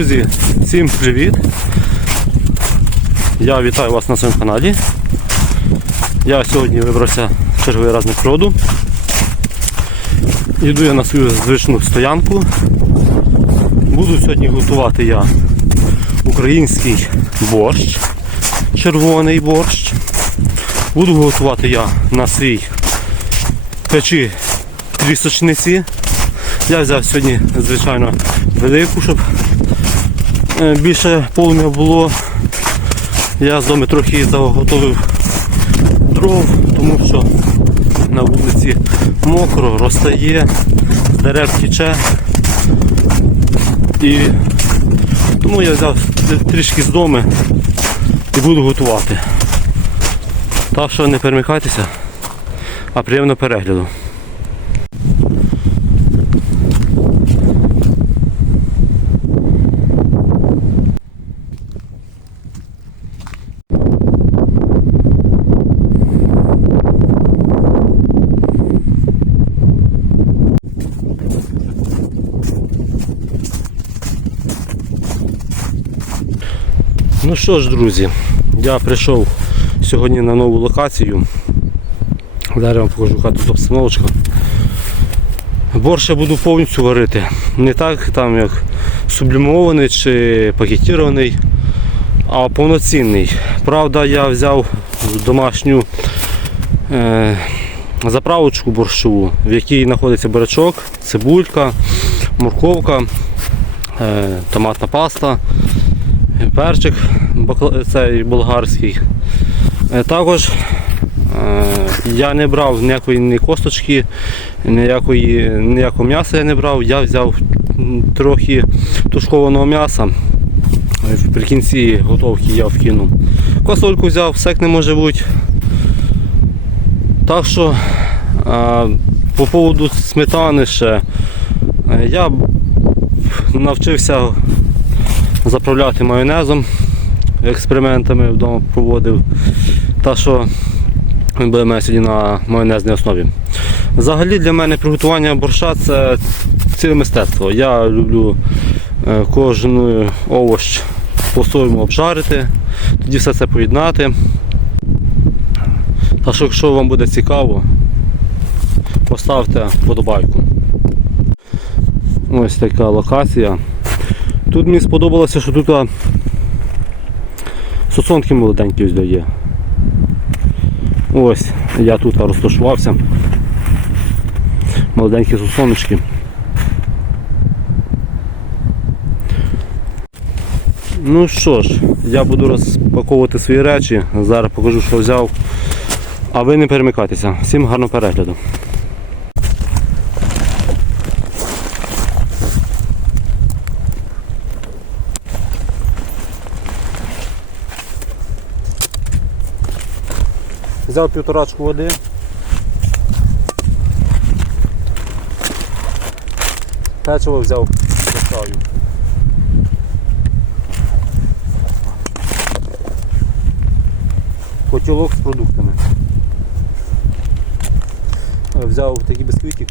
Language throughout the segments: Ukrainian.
Друзі, всім привіт! Я вітаю вас на своєму каналі. Я сьогодні вибрався черговий раз на природу. Йду я на свою звичну стоянку. Буду сьогодні готувати я український борщ, червоний борщ. Буду готувати я на свій печі трісочниці. Я взяв сьогодні, звичайно, велику, щоб більше полум'я було. Я з дому трохи заготовив дров, тому що на вулиці мокро, розтає, дерев тіче. І тому я взяв трішки з дому і буду готувати. Так що не перемикайтеся, а приємно перегляду. Ну що ж, друзі, я прийшов сьогодні на нову локацію. Зараз вам покажу хату з обстановочка. Борщ буду повністю варити. Не так там як сублімований чи пакетірований, а повноцінний. Правда, я взяв домашню е, заправочку борщову, в якій знаходиться бурячок, цибулька, морковка, е, томатна паста перчик цей болгарський. Е, Також е, я не брав ніякої ні косточки, ніякої, ніякого м'яса я не брав. Я взяв трохи тушкованого м'яса. Е, При кінці готовки я вкинув. Косольку взяв, сек не може бути. Так що е, по поводу сметани ще я навчився заправляти майонезом. Експериментами вдома проводив. Та що він буде сьогодні на майонезній основі. Взагалі для мене приготування борща це ціле мистецтво. Я люблю е, кожен овощ по-своєму обжарити, тоді все це поєднати. Так що, якщо вам буде цікаво, поставте вподобайку. Ось така локація. Тут мені сподобалося, що тут а, сосонки молоденькі ось є. Ось, я тут розташувався. Молоденькі сосоночки. Ну що ж, я буду розпаковувати свої речі. Зараз покажу, що взяв. А ви не перемикайтеся. Всім гарного перегляду. Взяв півторачку води. Печиво взяв до чаю. Котілок з продуктами. Взяв такий бісквітик.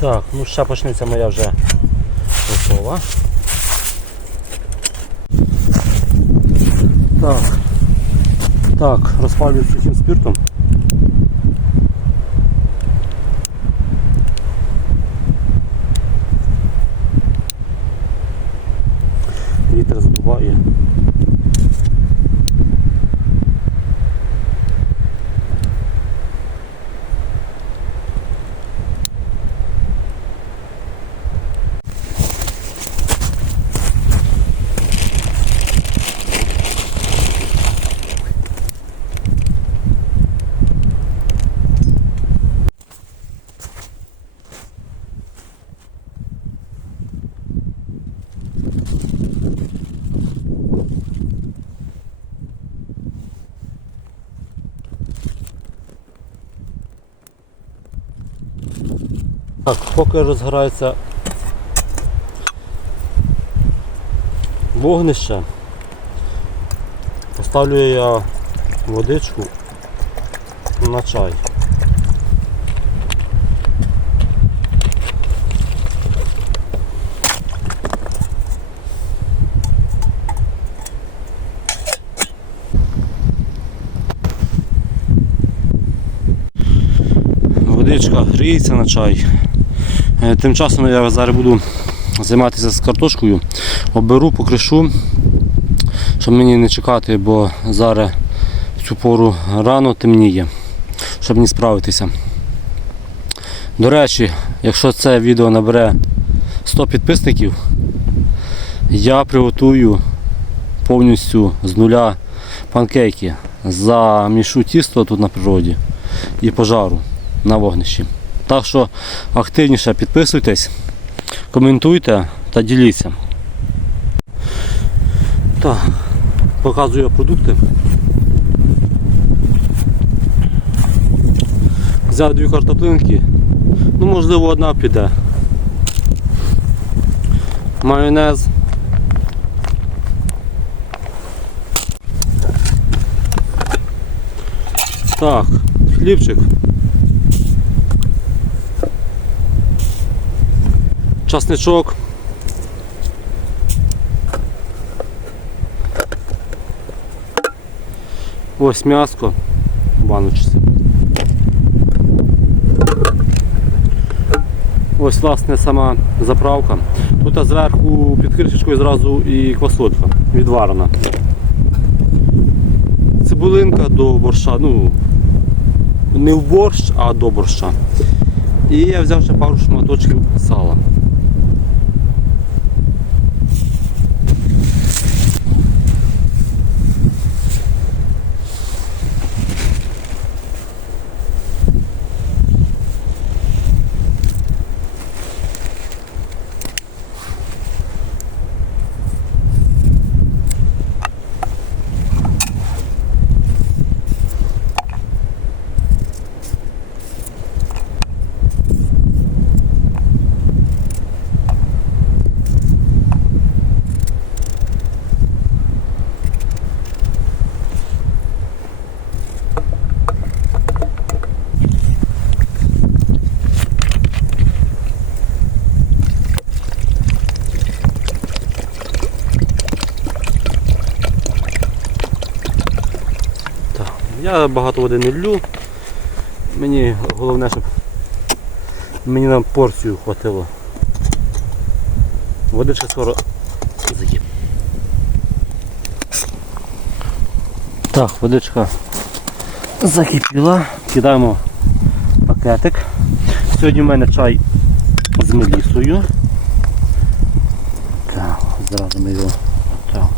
Так, ну ще почнеться моя вже готова. Так. Так, розпалюю сухим спиртом. Вітер здуває. Так, поки розгорається вогнище, поставлю я водичку на чай. Водичка гріється на чай. Е, Тим часом я зараз буду займатися з картошкою. Оберу, покришу, щоб мені не чекати, бо зараз в цю пору рано темніє, щоб не справитися. До речі, якщо це відео набере 100 підписників, я приготую повністю з нуля панкейки. Замішу тісто тут на природі і пожару на вогнищі. Так що активніше підписуйтесь, коментуйте та діліться. Так, показую продукти. Взяв дві картоплинки. Ну, можливо, одна піде. Майонез. Так, хлібчик. Часничок. Ось м'яско баночці. Ось власне сама заправка. Тут зверху під кришечкою зразу і квасолька відварена. Цибулинка до борща, ну не в борщ, а до борща. І я взяв ще пару шматочків сала. Так, Я багато води не лью. Мені головне, щоб мені на порцію хватило. Водичка скоро закипить. Так, водичка закипіла. Кидаємо пакетик. Сьогодні в мене чай з мелісою. Так, зразу ми його так.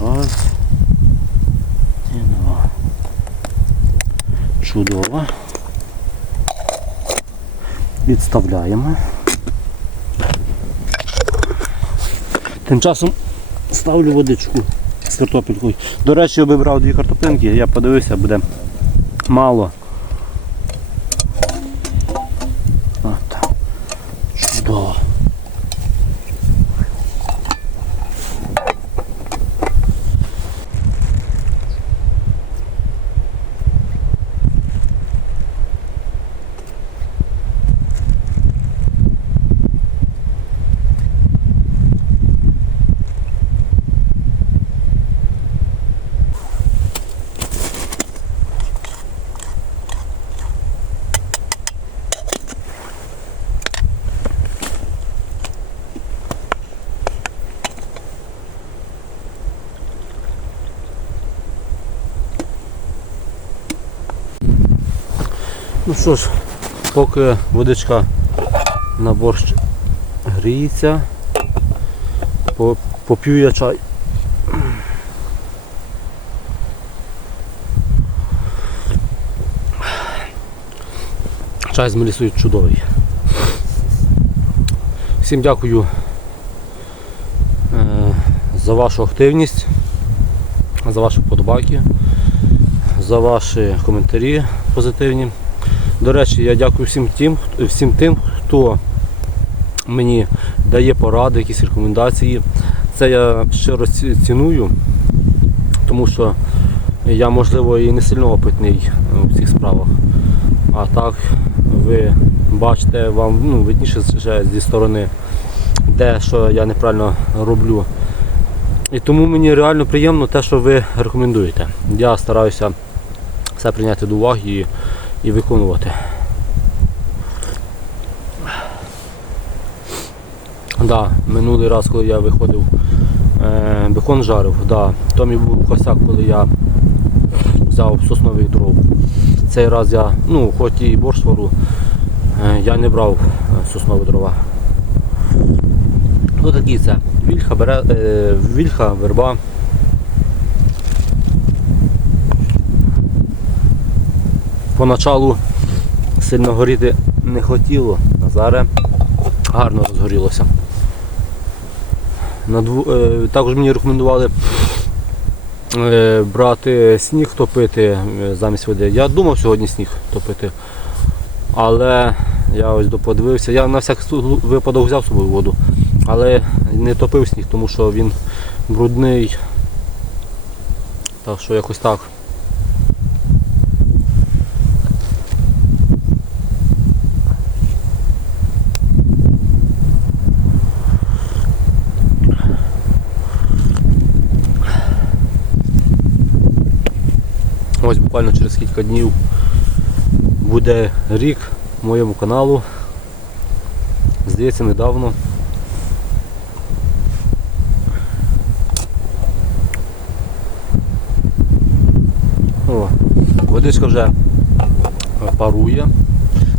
Раз. І два. Чудово. Відставляємо. Тим часом ставлю водичку з картопелькою. До речі, я вибрав дві картоплинки, я подивився, буде мало. От. Чудово. Ну що ж, поки водичка на борщ гріється, поп'ю я чай. Чай з мелісою чудовий. Всім дякую е, за вашу активність, за ваші вподобайки, за ваші коментарі позитивні. До речі, я дякую всім тим, всім тим, хто мені дає поради, якісь рекомендації. Це я щиро ціную, тому що я, можливо, і не сильно опитний у цих справах. А так ви бачите, вам ну, видніше вже зі сторони, де що я неправильно роблю. І тому мені реально приємно те, що ви рекомендуєте. Я стараюся все прийняти до уваги і, і виконувати. Да, минулий раз, коли я виходив, е, бекон жарив, да, то мій був косяк, коли я взяв соснових дров. Цей раз я, ну, хоч і борщ вару, е, я не брав е, соснові дрова. Ну такі це. Вільха, бере, е, вільха, верба. Поначалу сильно горіти не хотіло, а зараз гарно розгорілося. Е, також мені рекомендували е, брати сніг топити е, замість води. Я думав сьогодні сніг топити, але я ось подивився. Я на всяк випадок взяв з собою воду, але не топив сніг, тому що він брудний. Так що якось так. Ось буквально через кілька днів буде рік моєму каналу. Здається, недавно. О, водичка вже парує,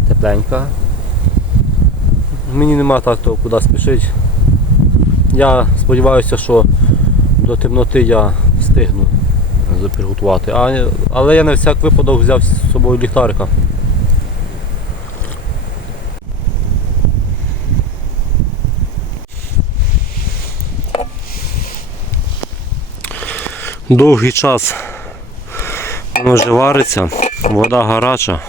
тепленька. Мені нема так того куди спішити. Я сподіваюся, що до темноти я встигну приготувати. А, але я на всяк випадок взяв з собою ліхтарика. Довгий час воно вже вариться, вода гаряча,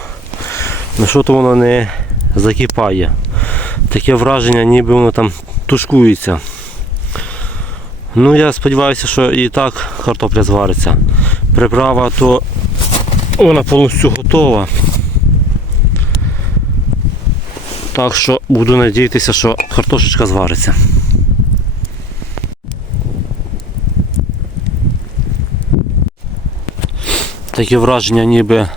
але що то воно не закипає. Таке враження, ніби воно там тушкується. Ну я сподіваюся, що і так картопля звариться. Приправа то вона повністю готова. Так що буду надіятися, що картошечка звариться. Таке враження, ніби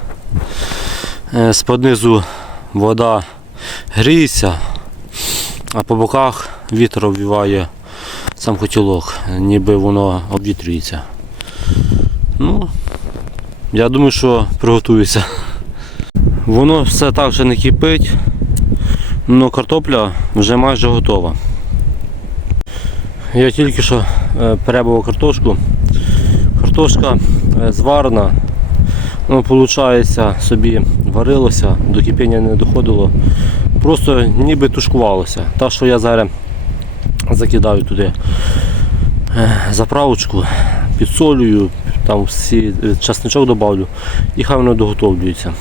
е, з-під низу вода гріється, а по боках вітер обвіває сам котілок, ніби воно обвітрюється. Ну, я думаю, що приготується. Воно все так же не кипить, але картопля вже майже готова. Я тільки що е, перебував картошку. Картошка е, зварена, ну, виходить, собі варилося, до кипіння не доходило. Просто ніби тушкувалося. Та, що я зараз закидаю туди е, заправочку, підсолюю, там всі е, часничок додавлю і хай воно доготовлюється.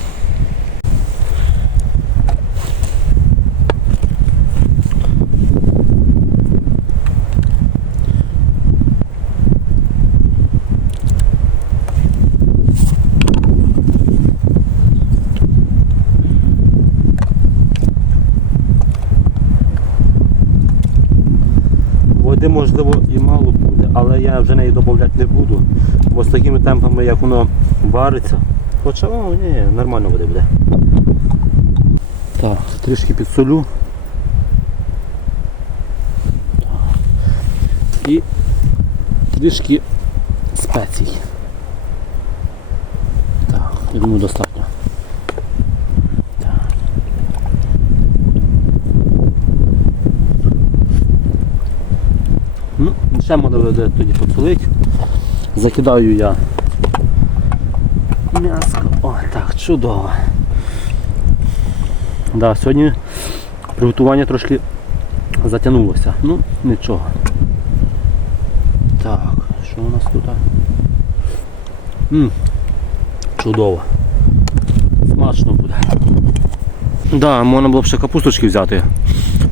Води можливо і мало буде, але я вже неї додати не буду, бо з такими темпами, як воно вариться, хоча о, ні, нормально води буде. Так, трішки підсолю. І трішки спецій. Так, я думаю, достатньо. Ще можна буде тоді посолити. Закидаю я м'яско. О, так, чудово. Да, сьогодні приготування трошки затягнулося. Ну, нічого. Так, що у нас тут? М, чудово. Смачно буде. Да, можна було б ще капусточки взяти,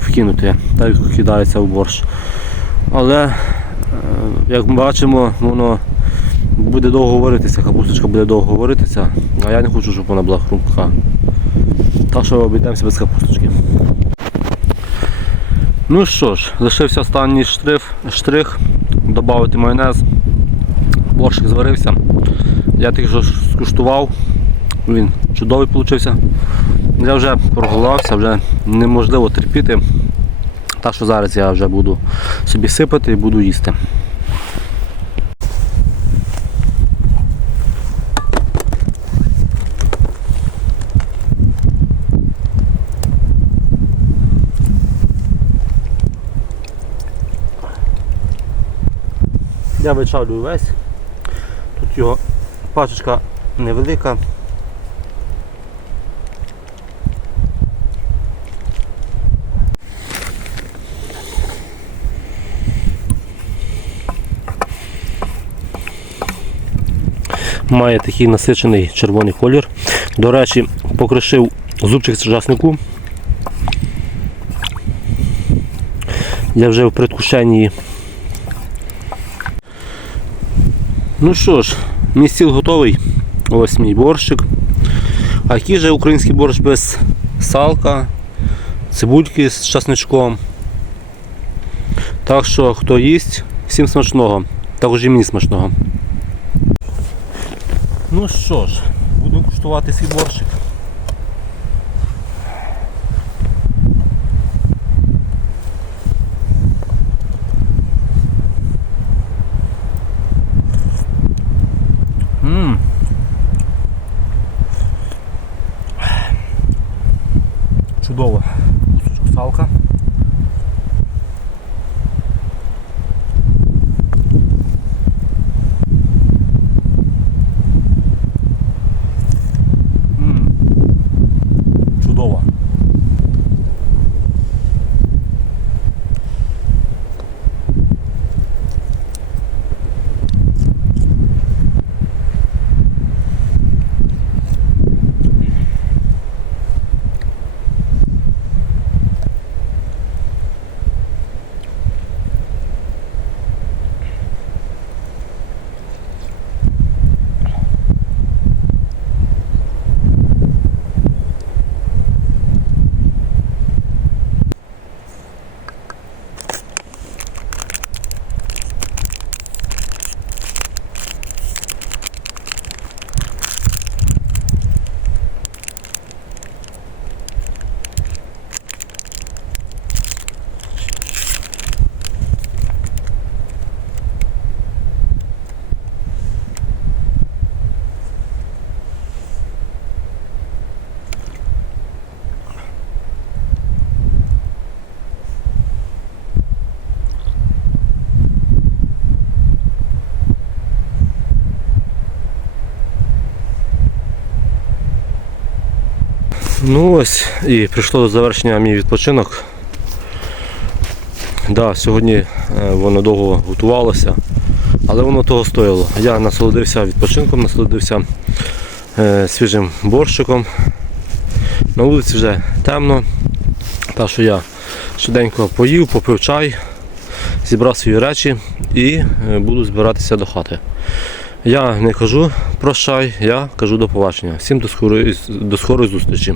вкинути, так як кидається в борщ. Але, як ми бачимо, воно буде довго варитися, капусточка буде довго варитися, а я не хочу, щоб вона була хрумка. Так що обійдемося без капусточки. Ну що ж, лишився останній штрих, штрих додати майонез. Борщик зварився. Я тільки що скуштував. Він чудовий вийшов. Я вже проголодався, вже неможливо терпіти. Так що зараз я вже буду собі сипати і буду їсти. Я вичавлюю весь. Тут його пачечка невелика. Має такий насичений червоний колір. До речі, покришив зубчик часнику. Я вже в предвкушенні Ну що ж, мій стіл готовий. Ось мій борщик. А який же український борщ без салка, цибульки з часничком. Так що, хто їсть, всім смачного. Також і мені смачного. Ну що ж, буду куштувати свій борщик. Чудово. Кусочок салка. М. Чудово. Ну ось і прийшло до завершення мій відпочинок. Да, сьогодні е, воно довго готувалося, але воно того стоїло. Я насолодився відпочинком, насолодився е, свіжим борщиком. На вулиці вже темно, так що я швиденько поїв, попив чай, зібрав свої речі і е, буду збиратися до хати. Я не кажу прощай, я кажу до побачення. Всім до скорої, до скорої зустрічі.